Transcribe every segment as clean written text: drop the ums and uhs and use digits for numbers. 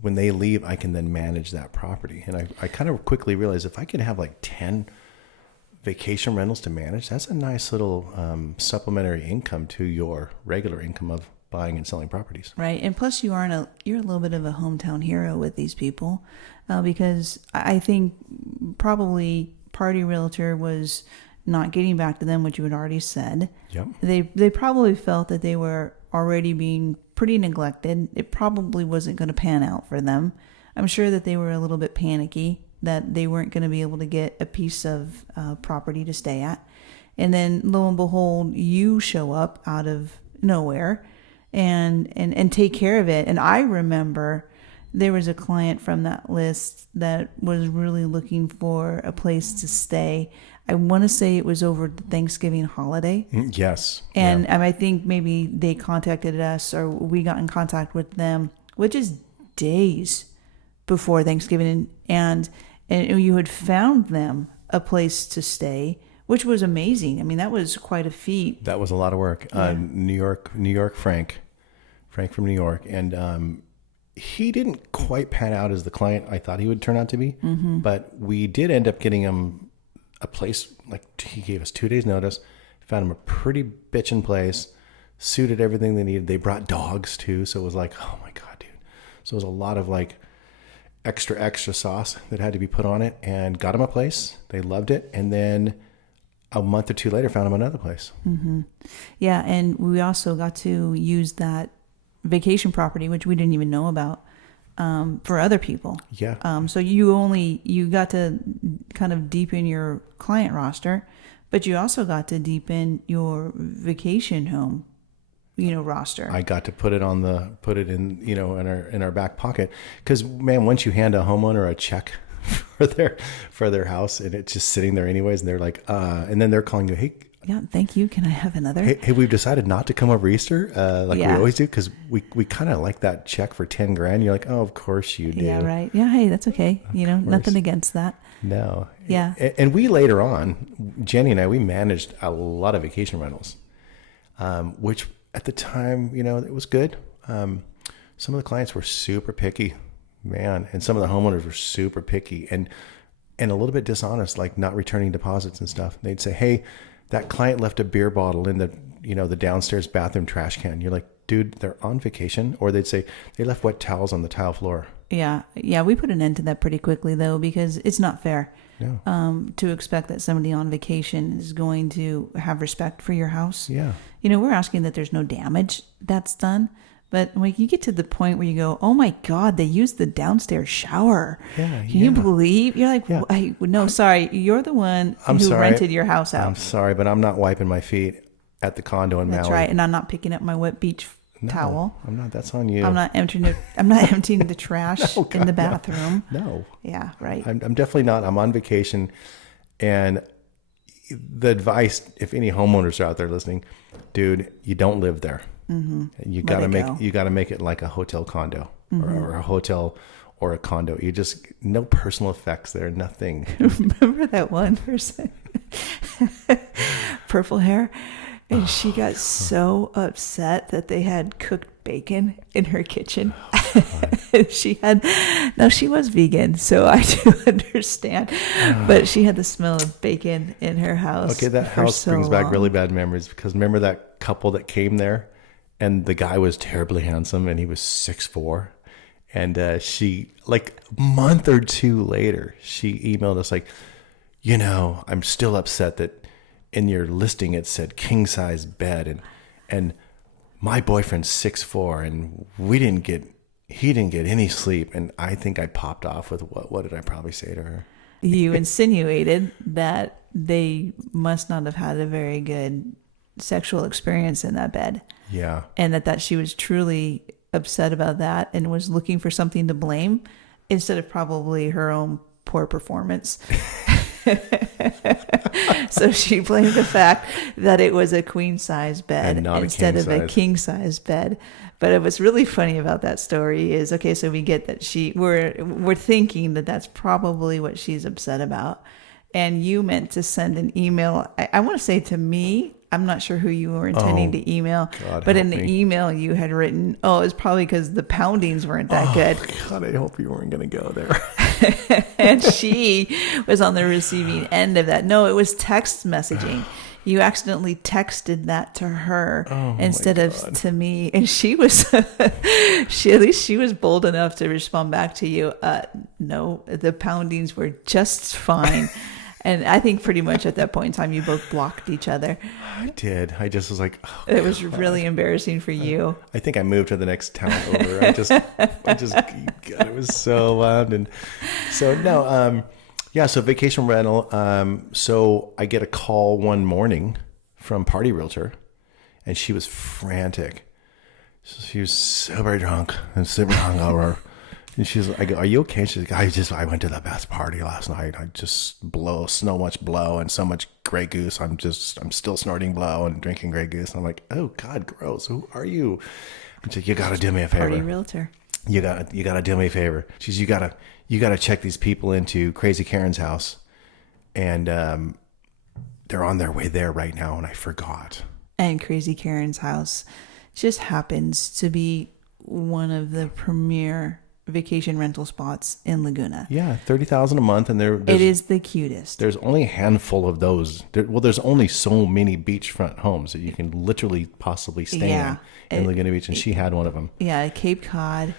when they leave, I can then manage that property. And I kind of quickly realized if I could have like 10 vacation rentals to manage, that's a nice little supplementary income to your regular income of buying and selling properties. Right. And plus you're a little bit of a hometown hero with these people, because I think probably Party Realtor was not getting back to them, what you had already said. Yep. They probably felt that they were already being pretty neglected. It probably wasn't going to pan out for them. I'm sure that they were a little bit panicky that they weren't going to be able to get a piece of property to stay at. And then lo and behold, you show up out of nowhere and take care of it. And I remember there was a client from that list that was really looking for a place to stay. I want to say it was over the Thanksgiving holiday. Yes. And I think maybe they contacted us or we got in contact with them, which is days before Thanksgiving. And you had found them a place to stay, which was amazing. I mean, that was quite a feat. That was a lot of work. Yeah. New York, Frank from New York. And he didn't quite pan out as the client I thought he would turn out to be. Mm-hmm. But we did end up getting him a place. Like, he gave us 2 days notice, found him a pretty bitchin' place, suited everything they needed. They brought dogs too. So it was like, oh my God, dude. So it was a lot of like extra sauce that had to be put on it, and got him a place. They loved it. And then a month or two later found him another place. Mm-hmm. Yeah. And we also got to use that vacation property, which we didn't even know about, for other people. Yeah. So you got to kind of deepen your client roster, but you also got to deepen your vacation home, roster. I got to put it in, in our back pocket. Cause man, once you hand a homeowner a check for their house and it's just sitting there anyways, and they're like, and then they're calling you, hey, yeah, thank you. Can I have another? Hey, we've decided not to come over Easter, we always do. Cause we kind of like that check for 10 grand. You're like, oh, of course you do. Yeah. Right. Yeah. Hey, that's okay. Nothing against that. No. Yeah. And we later on, Jenny and I, we managed a lot of vacation rentals, which at the time, it was good. Some of the clients were super picky, man. And some of the homeowners were super picky and a little bit dishonest, like not returning deposits and stuff. They'd say, hey, that client left a beer bottle in the downstairs bathroom trash can. You're like, dude, they're on vacation. Or they'd say they left wet towels on the tile floor. Yeah. Yeah. We put an end to that pretty quickly though, because it's not fair. No. To expect that somebody on vacation is going to have respect for your house. Yeah. We're asking that there's no damage that's done. But like you get to the point where you go, oh my God, they used the downstairs shower. Yeah. Can you believe? You're like, yeah. No, sorry. You're the one who rented your house out. I'm sorry, but I'm not wiping my feet at the condo in Maui. That's right. And I'm not picking up my wet beach towel. I'm not. That's on you. I'm not emptying the trash in the bathroom. No. Yeah, right. I'm definitely not. I'm on vacation. And the advice, if any homeowners are out there listening, dude, you don't live there. Mm-hmm. You gotta make it like a hotel condo, mm-hmm. or a hotel or a condo. You just, no personal effects there, nothing. Remember that one person, purple hair, and she got so upset that they had cooked bacon in her kitchen. She was vegan, so I do understand, but she had the smell of bacon in her house. Okay, that house brings back really bad memories, because remember that couple that came there, and the guy was terribly handsome, and he was 6'4", and she, like a month or two later, she emailed us like, I'm still upset that in your listing it said king size bed, and my boyfriend's 6'4", and he didn't get any sleep. And I think I popped off with what did I probably say to her? You insinuated that they must not have had a very good sexual experience in that bed. Yeah. And that she was truly upset about that and was looking for something to blame instead of probably her own poor performance. So she blamed the fact that it was a queen size bed instead of a king size bed. But what's really funny about that story is, okay, so we get that we're thinking that that's probably what she's upset about. And you meant to send an email, I want to say to me I'm not sure who you were intending to email, God, but help in the me. email you had written, oh, it's probably because the poundings weren't that good. God, I hope you weren't going to go there. And she was on the receiving end of that. No, it was text messaging. You accidentally texted that to her instead of to me. And she was, at least she was bold enough to respond back to you. No, the poundings were just fine. And I think pretty much at that point in time, you both blocked each other. I did. I just was like, It was really embarrassing for you. I think I moved to the next town over. I just, God, it was so loud. And so, no, yeah, so vacation rental. So I get a call one morning from Party Realtor, and she was frantic. So she was super drunk and super hungover. And she's like, I go, are you okay? She's like, I went to the best party last night. I just so much blow and so much Grey Goose. I'm still snorting blow and drinking Grey Goose. And I'm like, oh God, gross. Who are you? And she's like, you gotta do me a favor. Party Realtor. You gotta do me a favor. She's, you gotta check these people into Crazy Karen's house. And, they're on their way there right now. And I forgot. And Crazy Karen's house just happens to be one of the premier vacation rental spots in Laguna. Yeah, $30,000 a month, and it is the cutest. There's only a handful of those. There's only so many beachfront homes that you can literally possibly stay in Laguna Beach, and she had one of them. Yeah, Cape Cod,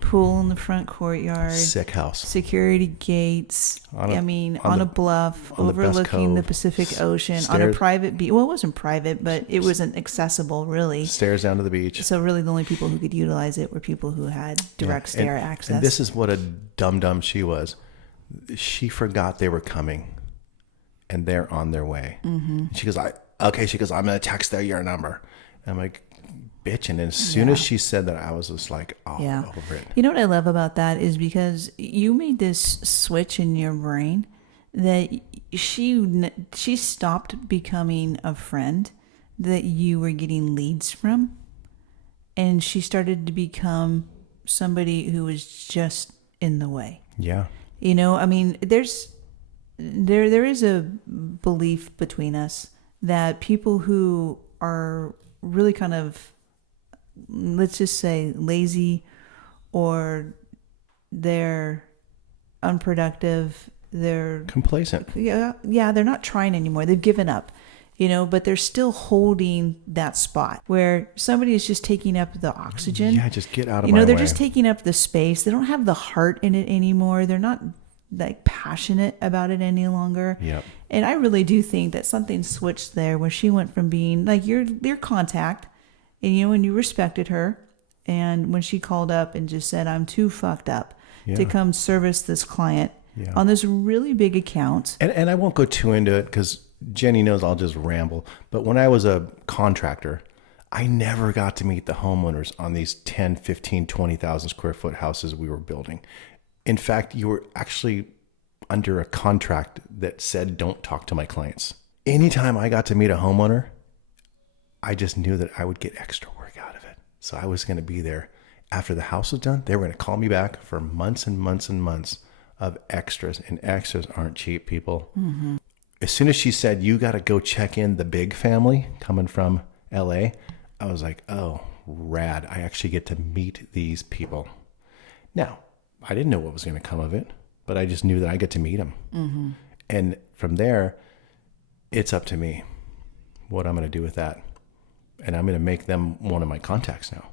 pool in the front courtyard, sick house, security gates. On a bluff overlooking the Pacific Ocean, on a private beach. Well, it wasn't private, but it wasn't accessible really. Stairs down to the beach. So really, the only people who could utilize it were people who had direct stair access. And this is what a dum-dum she was. She forgot they were coming, and they're on their way. Mm-hmm. She goes, I'm gonna text your number. And I'm like, bitch. And as soon as she said that, I was just like, over it. You know what I love about that is because you made this switch in your brain that she stopped becoming a friend that you were getting leads from, and she started to become somebody who was just in the way. Yeah. You know, I mean, there is a belief between us that people who are really kind of, let's just say, lazy, or they're unproductive, they're complacent. Yeah, they're not trying anymore. They've given up, you know, but they're still holding that spot where somebody is just taking up the oxygen. Yeah, just get out of my way. You know, they're just taking up the space. They don't have the heart in it anymore. They're not like passionate about it any longer. Yeah. And I really do think that something switched there where she went from being like your contact, and you know, and you respected her, and when she called up and just said, I'm too fucked up to come service this client on this really big account. And I won't go too into it because Jenny knows I'll just ramble. But when I was a contractor, I never got to meet the homeowners on these 10, 15, 20,000 square foot houses we were building. In fact, you were actually under a contract that said, don't talk to my clients. Anytime I got to meet a homeowner, I just knew that I would get extra work out of it. So I was going to be there. After the house was done, they were going to call me back for months and months and months of extras. And extras aren't cheap, people. Mm-hmm. As soon as she said, you got to go check in the big family coming from LA, I was like, oh, rad. I actually get to meet these people. Now, I didn't know what was going to come of it, but I just knew that I get to meet them. Mm-hmm. And from there, it's up to me what I'm going to do with that. And I'm going to make them one of my contacts now.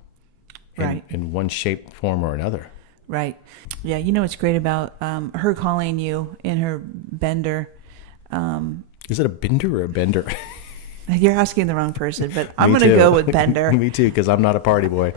In one shape, form, or another. Right. Yeah. You know what's great about her calling you in her bender? Is it a bender or a bender? You're asking the wrong person, but I'm going to go with bender. Me too, because I'm not a party boy.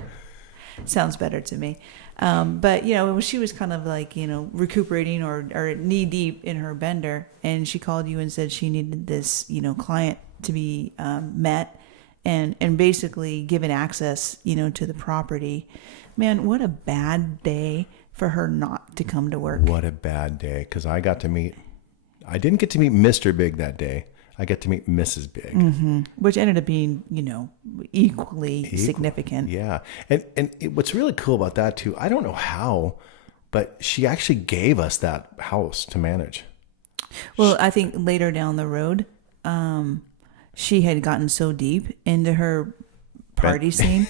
Sounds better to me. But, you know, she was kind of like, you know, recuperating or knee deep in her bender. And she called you and said she needed this, you know, client to be met and basically given access, you know, to the property. Man, what a bad day for her not to come to work. What a bad day. Because I didn't get to meet Mr. Big that day. I got to meet Mrs. Big. Mm-hmm. Which ended up being, you know, equally significant. Yeah. And what's really cool about that too, I don't know how, but she actually gave us that house to manage. Well, I think later down the road, she had gotten so deep into her party scene.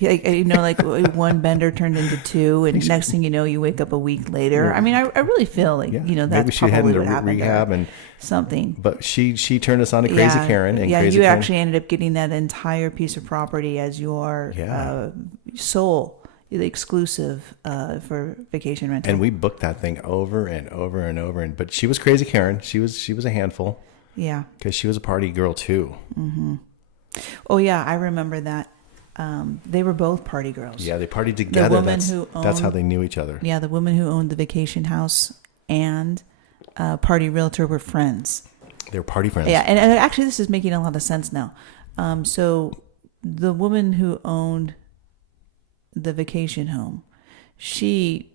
Like, like one bender turned into two, and next thing you know, you wake up a week later. I mean, I really feel like, that's maybe she had probably into what happened rehab to her. and Something. But she turned us on to Crazy Karen. And Crazy you Karen, actually ended up getting that entire piece of property as your sole, the exclusive for vacation rental. and we booked that thing over and over and over. But she was Crazy Karen. She was a handful. Yeah. Because she was a party girl too. Mm-hmm. Oh yeah, I remember that. They were both party girls. Yeah, they partied together. The woman that's how they knew each other. Yeah, the woman who owned the vacation house and party realtor were friends. They were party friends. Yeah, and actually this is making a lot of sense now. So the woman who owned the vacation home, she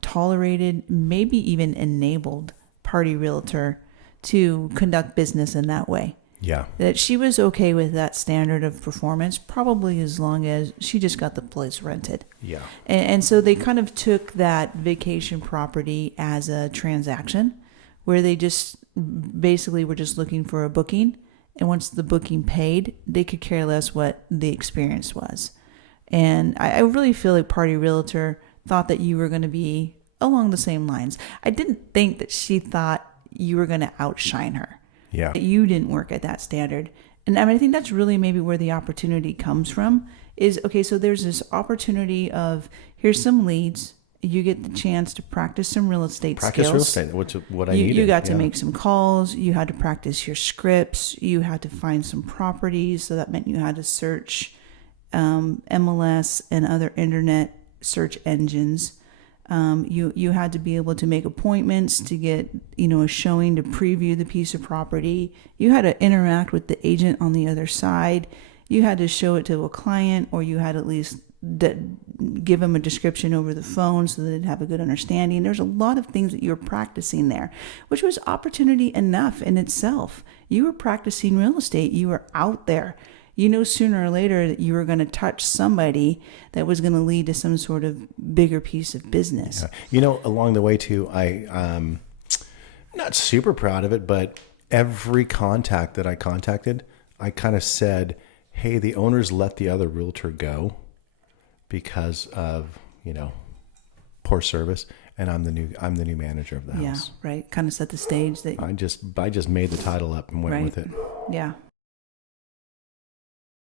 tolerated, maybe even enabled party realtor to conduct business in that way. Yeah. That she was okay with that standard of performance, probably as long as she just got the place rented. Yeah. And so they kind of took that vacation property as a transaction where they just basically were just looking for a booking. And once the booking paid, they could care less what the experience was. And I really feel like Party Realtor thought that you were going to be along the same lines. I didn't think that she thought you were going to outshine her. Yeah. That you didn't work at that standard. And I mean, I think that's really maybe where the opportunity comes from is, okay, so there's this opportunity of, here's some leads. You get the chance to practice some real estate skills. Practice real estate, which is what I needed. You got to make some calls. You had to practice your scripts. You had to find some properties. So that meant you had to search MLS and other internet search engines. You had to be able to make appointments to get, a showing to preview the piece of property. You had to interact with the agent on the other side. You had to show it to a client, or you had at least give them a description over the phone so that they'd have a good understanding. There's a lot of things that you were practicing there, which was opportunity enough in itself. You were practicing real estate. You were out there. Sooner or later that you were going to touch somebody that was going to lead to some sort of bigger piece of business. Yeah. Along the way too, I'm not super proud of it, but every contact that I contacted, I kind of said, hey, the owners let the other realtor go because of, poor service. And I'm the new manager of the house. Yeah, right. Kind of set the stage that I just made the title up and went with it. Yeah.